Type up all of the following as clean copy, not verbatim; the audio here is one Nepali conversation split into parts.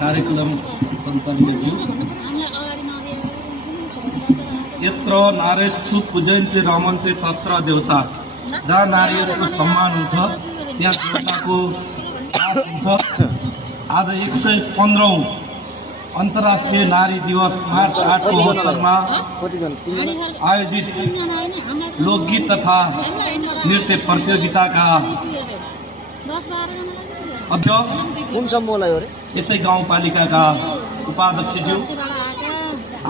कार्यक्रम सञ्चालकज्यू यत्र नारेस्तु पूजन्ते रमन्ते तत्र देवता। जहाँ नारीहरूको सम्मान हुन्छ त्यहाँ देवताको वास हुन्छ। आज 115औं अन्तर्राष्ट्रिय नारी दिवस मार्च 8 को अवसरमा आयोजित लोकगीत तथा नृत्य प्रतियोगिताका यसै गाउँपालिकाका उपाध्यक्षज्यू,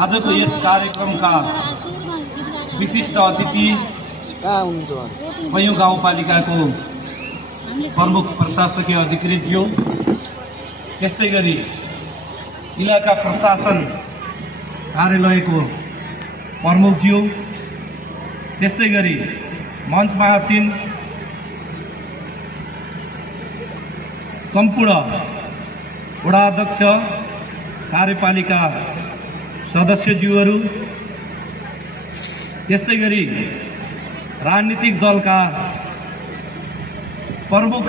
आजको यस कार्यक्रमका विशिष्ट अतिथि पैयुँ गाउँपालिकाको प्रमुख प्रशासकीय अधिकृतज्यू, त्यस्तै गरी इलाका प्रशासन कार्यालयको प्रमुखज्यू, त्यस्तै गरी मञ्च महासिन सम्पूर्ण वडाध्यक्ष कार्यपालिका सदस्यज्यूहरू, त्यस्तै गरी राजनीतिक दलका प्रमुख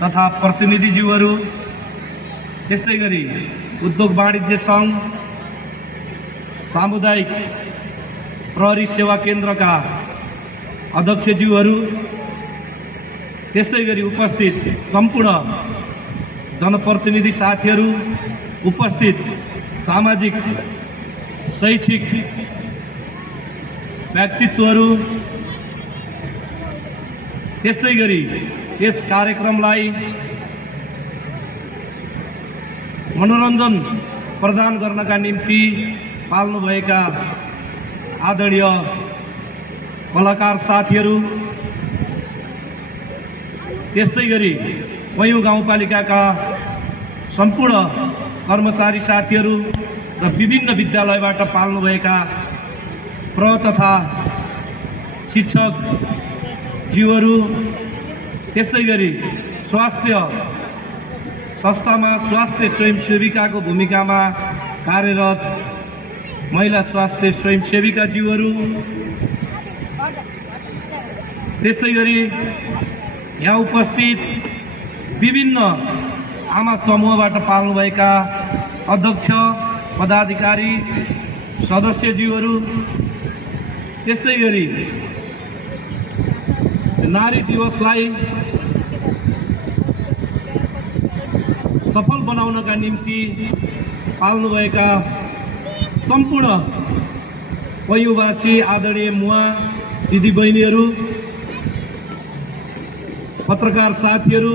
तथा प्रतिनिधिज्यूहरू, त्यस्तै गरी उद्योग वाणिज्य सङ्घ, सामुदायिक प्रहरी सेवा केन्द्रका अध्यक्षज्यूहरू, त्यस्तै गरी उपस्थित सम्पूर्ण जनप्रतिनिधि साथीहरू, उपस्थित सामाजिक शैक्षिक व्यक्तित्वहरू, त्यस्तै गरी यस कार्यक्रमलाई मनोरञ्जन प्रदान गर्नका निम्ति पाल्नुभएका आदरणीय कलाकार साथीहरू, त्यस्तै गरी पैयुँ गाउँपालिकाका सम्पूर्ण कर्मचारी साथीहरू र विभिन्न विद्यालयबाट पाल्नुभएका प्र तथा शिक्षक जीवहरू, त्यस्तै गरी स्वास्थ्य संस्थामा स्वास्थ्य स्वयंसेविकाको भूमिकामा कार्यरत महिला स्वास्थ्य स्वयंसेविका जीवहरू, त्यस्तै गरी यहाँ उपस्थित विभिन्न आमा समूहबाट पाल्नुभएका अध्यक्ष पदाधिकारी सदस्यज्यूहरू, त्यस्तै गरी नारी दिवसलाई सफल बनाउनका निम्ति पाल्नुभएका सम्पूर्ण पैयुँवासी आदरणीय मुवा दिदीबहिनीहरू, पत्रकार साथीहरू,